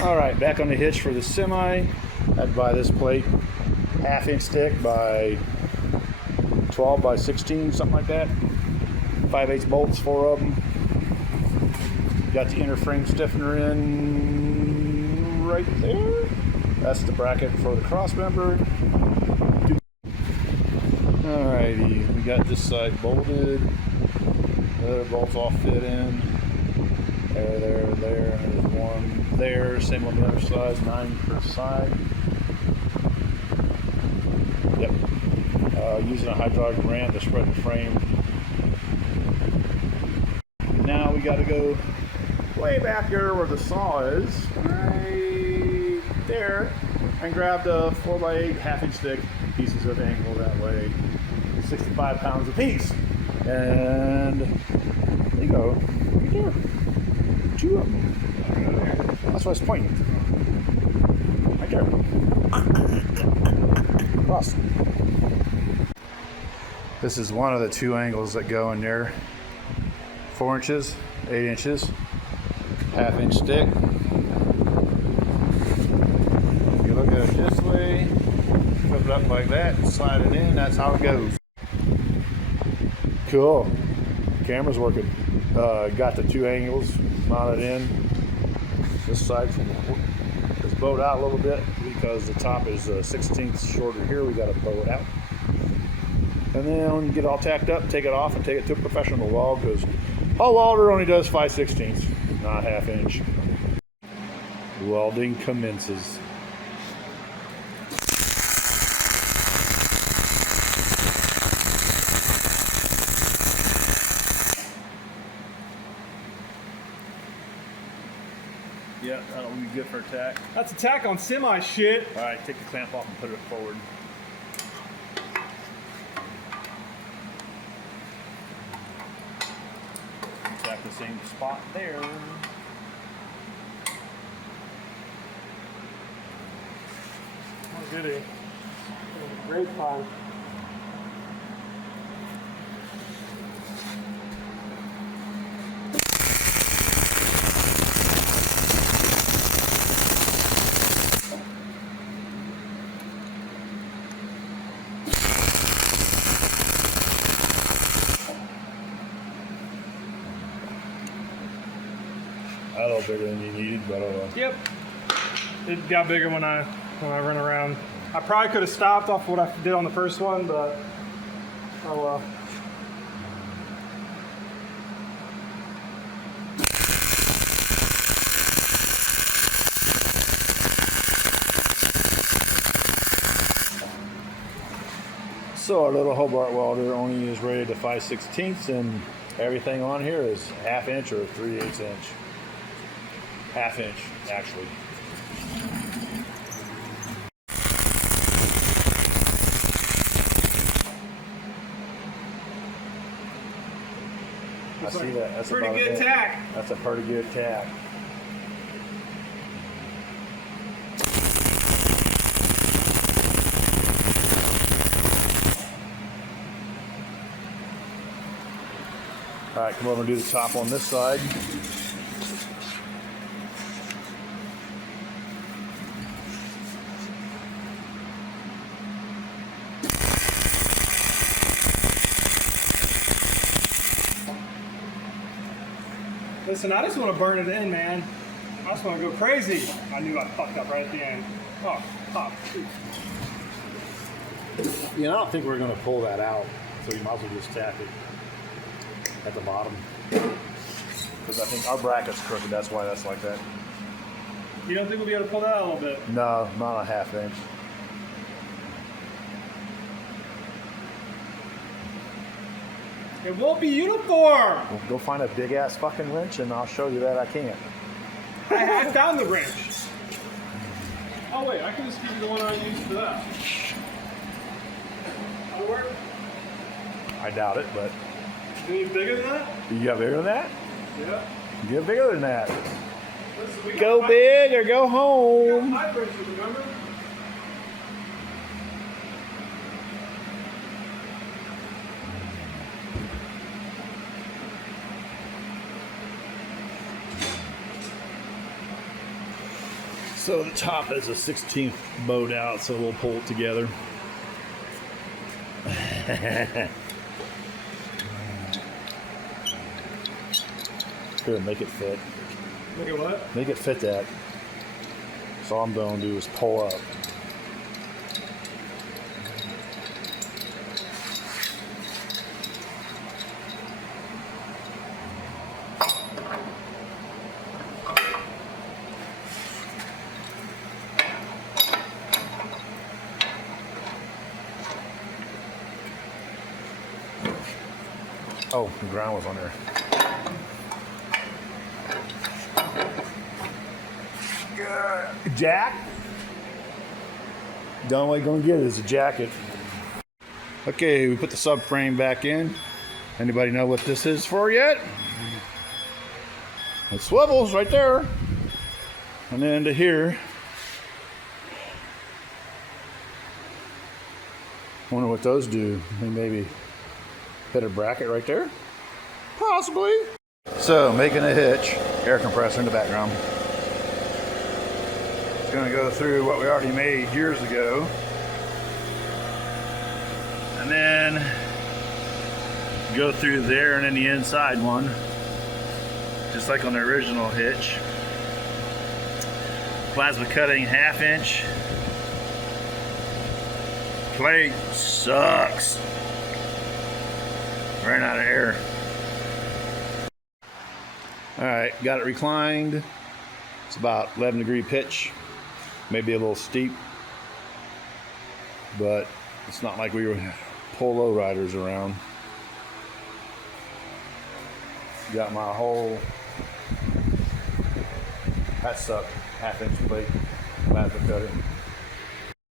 Alright, back on the hitch for the semi. I had to buy this plate, 1/2-inch stick by 12 by 16, something like that. 5/8 bolts, 4 of them. Got the inner frame stiffener in right there. That's the bracket for the cross member. Alrighty, we got this side bolted. The other bolts all fit in. There. There's one there. Same on the other side. 9 per side. Yep. Using a hydraulic ram to spread the frame. Now we got to go way back here where the saw is, right there, and grab the 4x8 1/2-inch stick, pieces of angle that way, 65 pounds a piece. And there you go, right there. 2 of them. That's why it's pointing. Right there. Cross. This is one of the 2 angles that go in there. 4 inches, 8 inches, 1/2-inch stick. If you look at it this way, flip it up like that, slide it in, that's how it goes. Cool. Camera's working. Got the 2 angles mounted in. This side from this bowed out a little bit because the top is 1/16 shorter here. We got to bow it out. And then when you get all tacked up, take it off and take it to a professional weld, because a welder only does 5/16, not 1/2-inch. Welding commences. Yeah, that'll be good for a tack. That's a tack on semi shit. All right, take the clamp off and put it forward. Tack the same spot there. Oh, goody. Great fun. A little bigger than you needed, but Yep. It got bigger when I run around. I probably could have stopped off what I did on the first one, but oh well. So our little Hobart welder only is rated to 5/16, and everything on here is 1/2-inch or 3/8 inch. 1/2-inch, actually. I see that. That's pretty about good it. tack. That's a pretty good tack. All right, come over and do the top on this side. Listen, I just want to burn it in, man. I just want to go crazy. I knew I fucked up right at the end. Oh, pop. You know, I don't think we're going to pull that out, so you might as well just tack it at the bottom. Because I think our bracket's crooked, that's why that's like that. You don't think we'll be able to pull that out a little bit? No, not a 1/2-inch. It won't be uniform. Well, go find a big ass fucking wrench and I'll show you that I can't. I found the wrench. Oh wait, I can just give you the one I used for that. That'll work. I doubt it, but Any bigger than that? you got bigger than that? Yeah. You get bigger than that. Listen, we got Go big or go home. pipe wrenches, remember? So the top has a 16th bowed out, so we'll pull it together. Here, make it fit. Look at what? Make it fit that. So all I'm going to do is pull up. Oh, the ground was on there. Jack? The only way you're going to get it is a jacket. Okay, we put the subframe back in. Anybody know what this is for yet? It swivels right there. And then to here. Wonder what those do. Maybe hit a bracket right there? Possibly. So, making a hitch. Air compressor in the background. It's going to go through what we already made years ago. And then go through there and then the inside one. Just like on the original hitch. Plasma cutting 1/2 inch. Plate sucks. Ran out of air. Alright, got it reclined. It's about 11-degree pitch. Maybe a little steep. But it's not like we were pull low riders around. Got my whole, that's up 1/2 inch plate, plasma cutting.